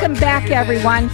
Welcome back, everyone.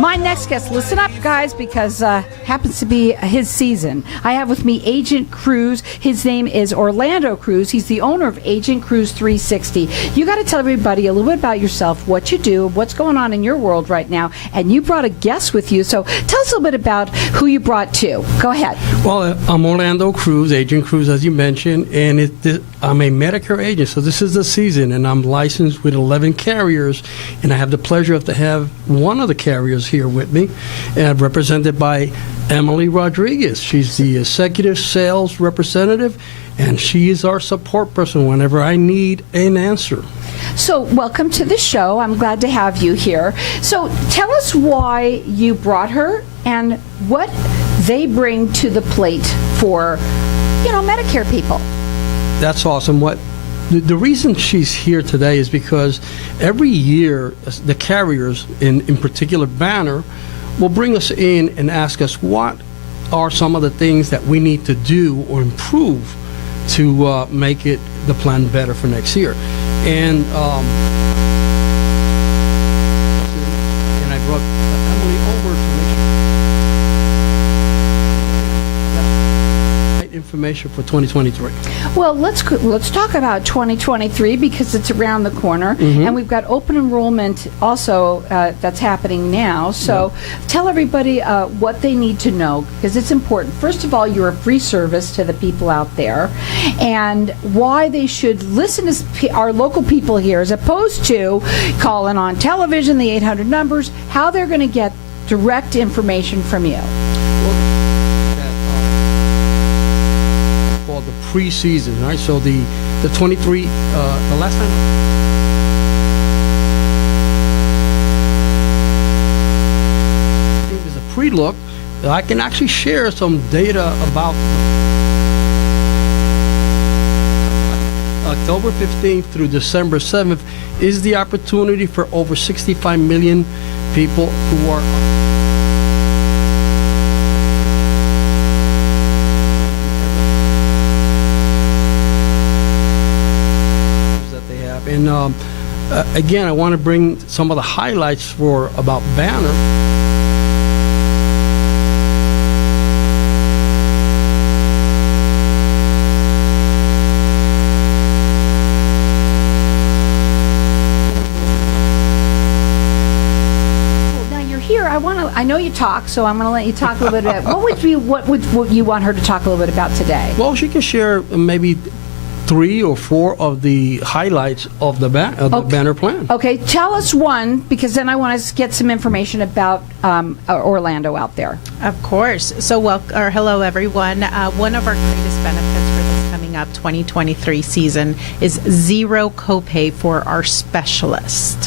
My next guest, listen up, guys, because happens to be his season. I have with me Agent Cruz. His name is Orlando Cruz. He's the owner of Agent Cruz 360. You got to tell everybody a little bit about yourself, what you do, what's going on in your world right now, and you brought a guest with you. So tell us a little bit about who you brought to. Go ahead. Well, I'm Orlando Cruz, Agent Cruz, as you mentioned, and I'm a Medicare agent, so this is the season, and I'm licensed with 11 carriers, and I have the pleasure of to have one of the carriers here with me, and represented by Emily Rodriguez. She's the executive sales representative, and she is our support person whenever I need an answer. So welcome to the show. I'm glad to have you here. So tell us why you brought her and what they bring to the plate for, Medicare people. That's awesome. The reason she's here today is because every year the carriers, in particular Banner, will bring us in and ask us what are some of the things that we need to do or improve to make the plan better for next year. And I brought Emily over to make sure information for 2023. Well, let's talk about 2023 because it's around the corner, and we've got open enrollment also that's happening now. So tell everybody what they need to know because it's important. First of all, you're a free service to the people out there, and why they should listen to our local people here as opposed to calling on television, the 800 numbers, how they're going to get direct information from you. The preseason, right? So the 23, the last time. There's a pre-look. I can actually share some data about October 15th through December 7th is the opportunity for over 65 million people who are And again, I want to bring some of the highlights about Banner. Now you're here. I know you talk, so I'm going to let you talk a little bit about what would you want her to talk a little bit about today? Well, she can share maybe 3 or 4 of the highlights of the Banner plan. Okay, tell us one, because then I want to get some information about Orlando out there. Of course. So, hello, everyone. One of our greatest benefits for this coming up 2023 season is 0 copay for our specialist,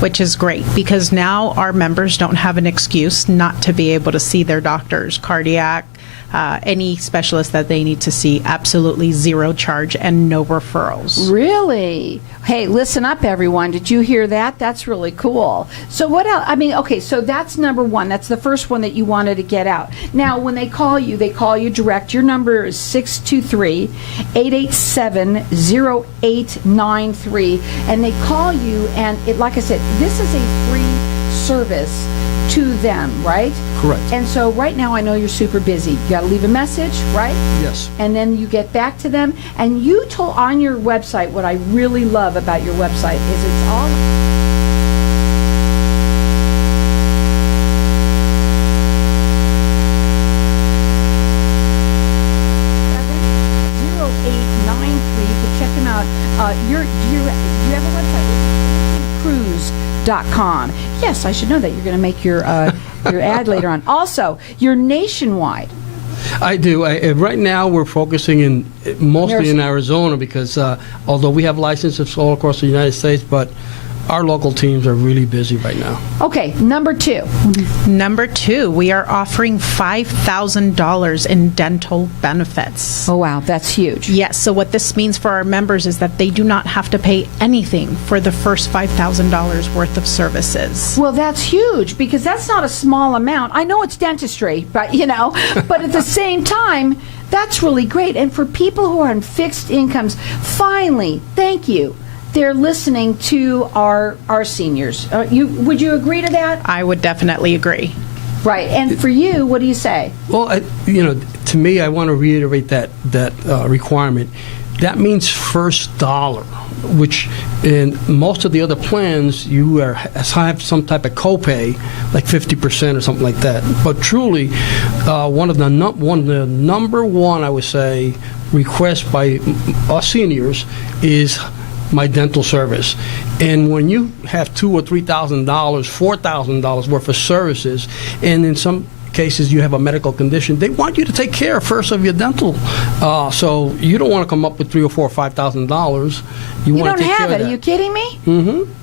which is great because now our members don't have an excuse not to be able to see their doctors, cardiac, any specialist that they need to see, absolutely 0 charge and no referrals. Really? Hey, listen up, everyone. Did you hear that? That's really cool. So what else? Okay, so that's number one. That's the first one that you wanted to get out. Now, when they call you direct. Your number is 623-887-0893, and they call you, and like I said, this is a free service to them, right? Correct. And so right now I know you're super busy. You got to leave a message, right? Yes. And then you get back to them. And you told on your website, what I really love about your website is it's all 0893. You can check them out. Do you have a website? Cruise.com. Yes, I should know that. You're going to make your ad later on. Also, you're nationwide. I do. Right now, we're focusing mostly in Arizona because although we have licenses all across the United States, but our local teams are really busy right now. Okay, number 2. Number 2, we are offering $5,000 in dental benefits. Oh, wow, that's huge. Yes, so what this means for our members is that they do not have to pay anything for the first $5,000 worth of services. Well, that's huge because that's not a small amount. I know it's dentistry, but but at the same time, that's really great. And for people who are on fixed incomes, finally, thank you. they're listening to our seniors. Would you agree to that? I would definitely agree. Right. And for you, what do you say? Well, to me, I want to reiterate that requirement. That means first dollar, which in most of the other plans, you have some type of copay, like 50% or something like that. But truly, one of the number one, I would say, request by us seniors is my dental service. And when you have $2,000 or $3,000, $4,000 worth of services, and in some cases you have a medical condition, they want you to take care first of your dental. So you don't want to come up with $3,000 or $4,000 or $5,000. You want to take care of that. Are you kidding me? Mm-hmm.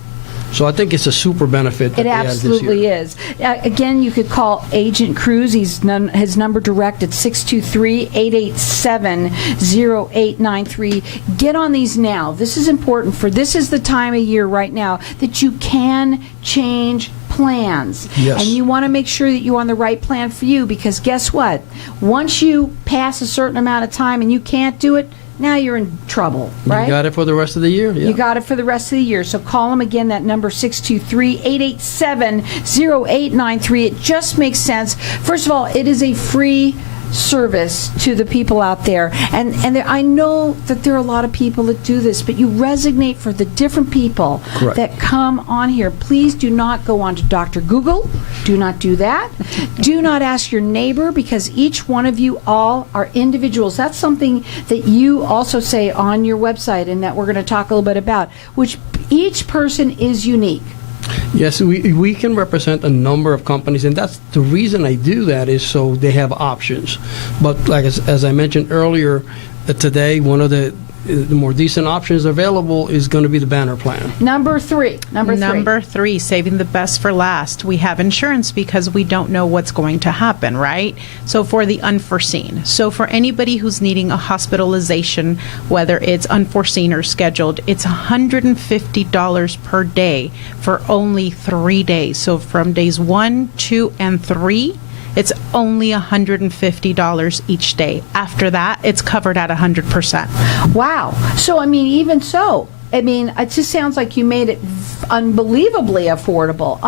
So I think it's a super benefit that it they have this year. absolutely is. Again, you could call Agent Cruz. His number direct at 623-887-0893. Get on these now. This is important. This is the time of year right now that you can change plans. Yes. And you want to make sure that you're on the right plan for you, because guess what? Once you pass a certain amount of time and you can't do it, now you're in trouble, right? You got it for the rest of the year? Yeah. You got it for the rest of the year. So call them again, that number 623-887-0893. It just makes sense. First of all, it is a free service to the people out there. And I know that there are a lot of people that do this, but you resonate for the different people Correct. that come on here. Please do not go on to Dr. Google. Do not do that. Do not ask your neighbor, because each one of you all are individuals. That's something that you also say on your website, and that we're going to talk a little bit about, which each person is unique. Yes, we can represent a number of companies, and that's the reason I do that, is so they have options. But like as I mentioned earlier, today one of the more decent options available is going to be the Banner plan. Number three, saving the best for last. We have insurance because we don't know what's going to happen, right? So for the unforeseen. So for anybody who's needing a hospitalization, whether it's unforeseen or scheduled, it's $150 per day for only 3 days. So from days 1, 2, and 3, it's only $150 each day. After that, it's covered at 100%. Wow. So, even so, it just sounds like you made it unbelievably affordable.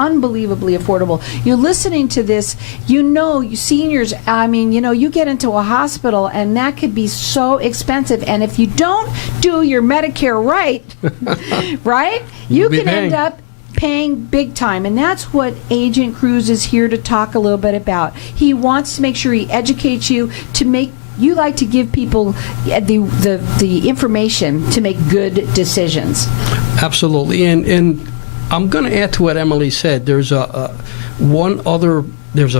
You're listening to this, you seniors, you get into a hospital and that could be so expensive. And if you don't do your Medicare right, right, you can end up paying big time, and that's what Agent Cruz is here to talk a little bit about. He wants to make sure he educates you to make you like to give people the information to make good decisions. Absolutely, and I'm going to add to what Emily said. There's a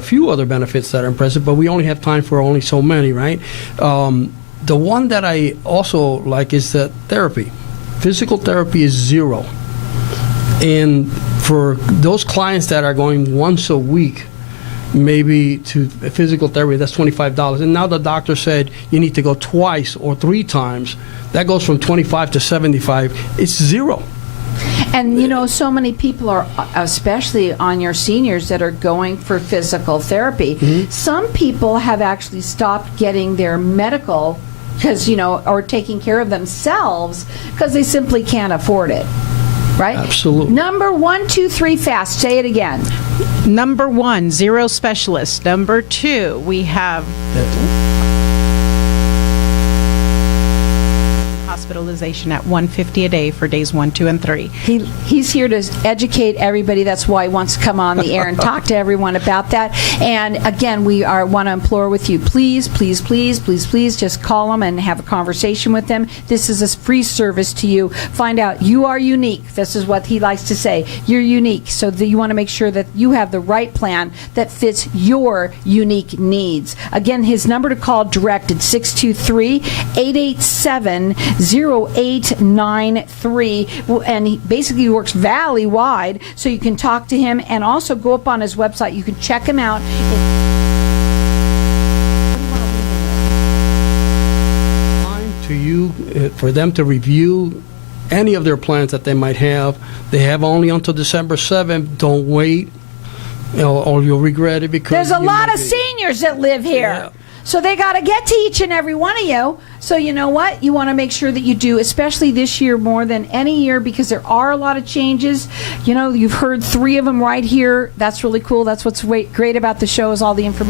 few other benefits that are impressive, but we only have time for only so many, right? The one that I also like is that therapy. Physical therapy is $0. And for those clients that are going once a week, maybe to physical therapy, that's $25. And now the doctor said you need to go twice or 3 times. That goes from $25 to $75. It's $0. And so many people are, especially on your seniors, that are going for physical therapy. Mm-hmm. Some people have actually stopped getting their medical or taking care of themselves because they simply can't afford it. Right? Absolutely. Number 1, 2, 3, fast. Say it again. Number 1, 0 specialists. Number 2, we have hospitalization at $150 a day for days 1, 2, and 3. He's here to educate everybody. That's why he wants to come on the air and talk to everyone about that. And again, we want to implore with you, please just call them and have a conversation with them. This is a free service to you. Find out you are unique. This is what he likes to say. You're unique. So you want to make sure that you have the right plan that fits your unique needs. Again, his number to call direct at 623-887-0893, and he basically works valley-wide, so you can talk to him and also go up on his website. You can check him out. To you, for them to review any of their plans that they might have. They have only until December 7th. Don't wait, or you'll regret it, because there's a lot of seniors that live here. Yeah. So they got to get to each and every one of you. So you know what? You want to make sure that you do, especially this year more than any year, because there are a lot of changes. You know, you've heard 3 of them right here. That's really cool. That's what's great about the show is all the information